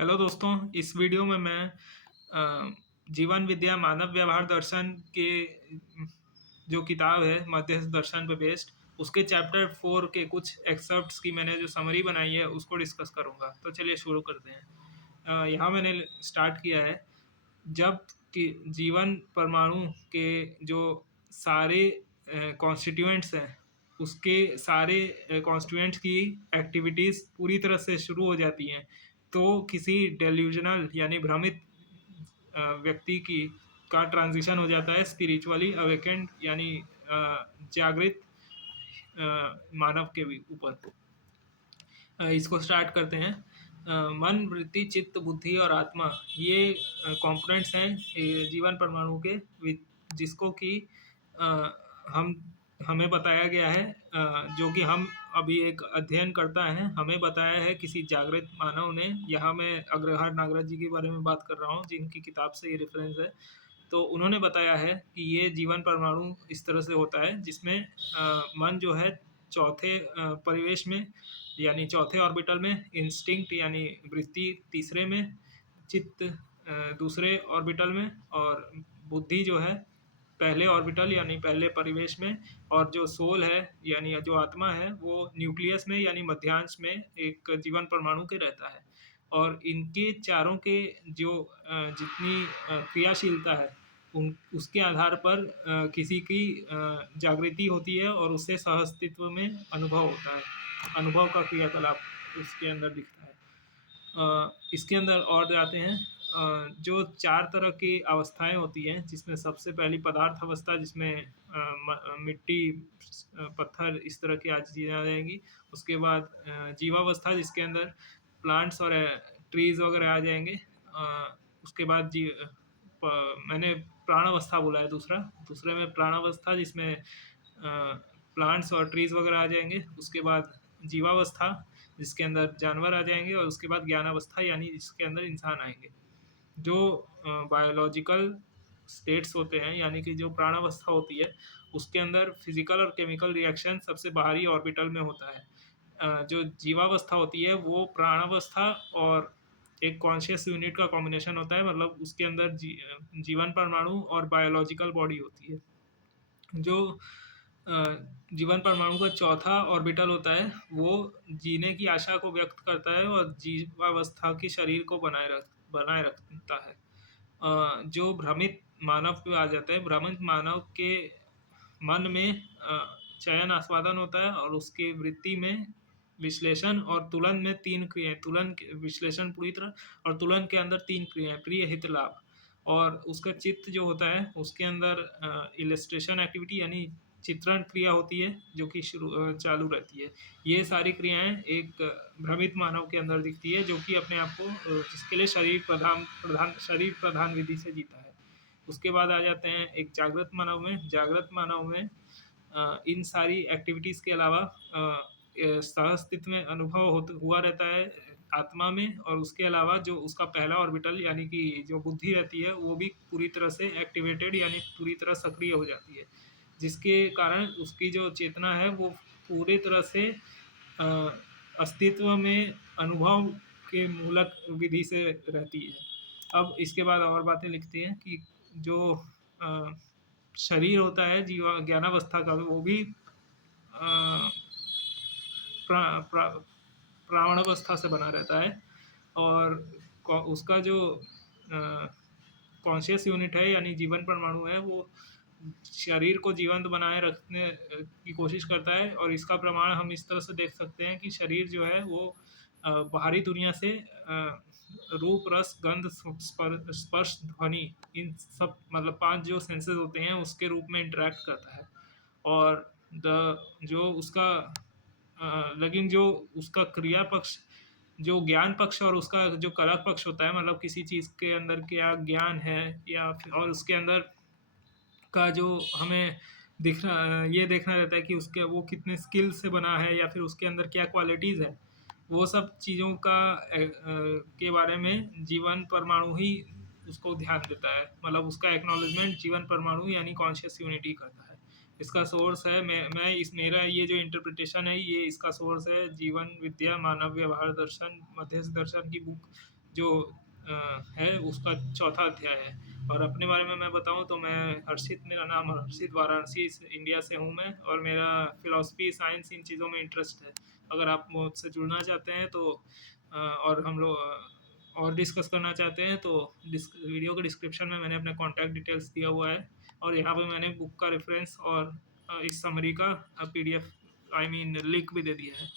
Hello दोस्तों, इस video में मैं जीवन विद्या मानव व्यवहार दर्शन के जो किताब है मध्य दर्शन पे बेस्ड उसके चैप्टर 4 के कुछ एक्सर्प्ट्स की मैंने जो समरी बनाई है उसको डिस्कस करूंगा। तो चलिए शुरू करते हैं। यहाँ मैंने स्टार्ट किया है जब कि जीवन परमाणु के जो सारे कॉन्स्टिट्यूएंट्स हैं उसके सारे कॉन्स्टिट्यूएंट्स की एक्टिविटीज़ पूरी तरह से शुरू हो जाती हैं, तो किसी डेल्यूजनल यानी भ्रमित व्यक्ति की का ट्रांजिशन हो जाता है स्पिरिचुअली अवेकेंड यानी जागृत मानव के भी ऊपर। इसको स्टार्ट करते हैं। मन, वृत्ति, चित्त, बुद्धि और आत्मा ये कंपोनेंट्स हैं जीवन परमाणु के, जिसको कि अ, हम हमें बताया गया है, जो कि हम अभी एक अध्ययन करता है हमें बताया है किसी जागृत मानव ने। यहाँ मैं अग्रहार नागराज जी के बारे में बात कर रहा हूँ जिनकी किताब से ये रेफरेंस है। तो उन्होंने बताया है कि ये जीवन परमाणु इस तरह से होता है जिसमें मन जो है चौथे परिवेश में यानी चौथे ऑर्बिटल में, इंस्टिंक्ट यानी वृत्ति तीसरे में, चित्त दूसरे ऑर्बिटल में, और बुद्धि जो है पहले ऑर्बिटल यानी पहले परिवेश में, और जो सोल है यानी जो आत्मा है वो न्यूक्लियस में यानी मध्यांश में एक जीवन परमाणु के रहता है। और इनके चारों के जो जितनी क्रियाशीलता है उन उसके आधार पर किसी की जागृति होती है और उससे सहअस्तित्व में अनुभव होता है, अनुभव का क्रियाकलाप उसके अंदर दिखता है। इसके अंदर और जाते हैं। जो चार तरह की अवस्थाएं होती हैं जिसमें सबसे पहली पदार्थ अवस्था जिसमें मिट्टी पत्थर इस तरह की आज चीज़ें आ जाएंगी। उसके बाद जीवावस्था जिसके अंदर प्लांट्स और ट्रीज वगैरह आ जाएंगे। उसके बाद मैंने प्राणावस्था बोला है दूसरा, दूसरे में प्राणावस्था जिसमें प्लांट्स और ट्रीज वगैरह आ जाएंगे। उसके बाद जीवावस्था जिसके अंदर जानवर आ जाएंगे, और उसके बाद ज्ञानावस्था यानी जिसके अंदर इंसान आएंगे। जो बायोलॉजिकल स्टेट्स होते हैं यानी कि जो प्राणावस्था होती है उसके अंदर फिजिकल और केमिकल रिएक्शन सबसे बाहरी ऑर्बिटल में होता है। जो जीवावस्था होती है वो प्राणावस्था और एक कॉन्शियस यूनिट का कॉम्बिनेशन होता है, मतलब उसके अंदर जीवन परमाणु और बायोलॉजिकल बॉडी होती है। जो जीवन परमाणु का चौथा ऑर्बिटल होता है वो जीने की आशा को व्यक्त करता है और जीवावस्था के शरीर को बनाए रखता है। जो भ्रमित मानव पे आ जाता है, भ्रमित मानव के मन में चयन आस्वादन होता है और उसकी वृत्ति में विश्लेषण और तुलन में तीन क्रियाएं, विश्लेषण पूरी तरह, और तुलन के अंदर तीन क्रियाएं, प्रिय, हित, लाभ। और उसका चित्त जो होता है उसके अंदर इलस्ट्रेशन एक्टिविटी यानी चित्रण क्रिया होती है जो कि चालू रहती है। ये सारी क्रियाएं एक भ्रमित मानव के अंदर दिखती है जो कि अपने आप को जिसके लिए शरीर प्रधान विधि से जीता है। उसके बाद आ जाते हैं एक जागृत मानव में। जागृत मानव में इन सारी एक्टिविटीज़ के अलावा सहअस्तित्व में अनुभव हुआ रहता है आत्मा में, और उसके अलावा जो उसका पहला ऑर्बिटल यानी कि जो बुद्धि रहती है वो भी पूरी तरह से एक्टिवेटेड यानी पूरी तरह सक्रिय हो जाती है, जिसके कारण उसकी जो चेतना है वो पूरी तरह से अ, अस्तित्व में अनुभव के मूलक विधि से रहती है। अब इसके बाद और बातें लिखती हैं कि जो अ, शरीर होता है जीवा ज्ञानावस्था का वो भी प्रा, प्रा, प्रावणावस्था से बना रहता है। और उसका जो कॉन्शियस यूनिट है यानी जीवन परमाणु है वो शरीर को जीवंत बनाए रखने की कोशिश करता है। और इसका प्रमाण हम इस तरह से देख सकते हैं कि शरीर जो है वो बाहरी दुनिया से रूप, रस, गंध, स्पर्श, ध्वनि, इन सब मतलब पांच जो सेंसेस होते हैं उसके रूप में इंटरेक्ट करता है। और जो उसका लेकिन जो उसका क्रिया पक्ष, जो ज्ञान पक्ष और उसका जो कलह पक्ष होता है, मतलब किसी चीज़ के अंदर क्या ज्ञान है या फिर और उसके अंदर का जो हमें ये देखना रहता है कि उसके वो कितने स्किल से बना है या फिर उसके अंदर क्या क्वालिटीज़ है। वो सब चीज़ों का के बारे में जीवन परमाणु ही उसको ध्यान देता है, मतलब उसका एक्नॉलेजमेंट जीवन परमाणु यानी कॉन्शियस यूनिटी करता है। इसका सोर्स है, मैं इस मेरा ये जो इंटरप्रिटेशन है ये इसका सोर्स है जीवन विद्या मानव व्यवहार दर्शन मध्यस्थ दर्शन की बुक जो है उसका चौथा अध्याय है। और अपने बारे में मैं बताऊं तो मैं हर्षित, मेरा नाम हर्षित, वाराणसी इंडिया से हूं मैं, और मेरा फिलोसफी साइंस इन चीज़ों में इंटरेस्ट है। अगर आप मुझसे जुड़ना चाहते हैं तो और हम लोग और डिस्कस करना चाहते हैं तो वीडियो के डिस्क्रिप्शन में मैंने अपना कॉन्टैक्ट डिटेल्स दिया हुआ है, और यहाँ पे मैंने बुक का रेफरेंस और इस समरी का पीडीएफ, आई मीन लिंक भी दे दिया है।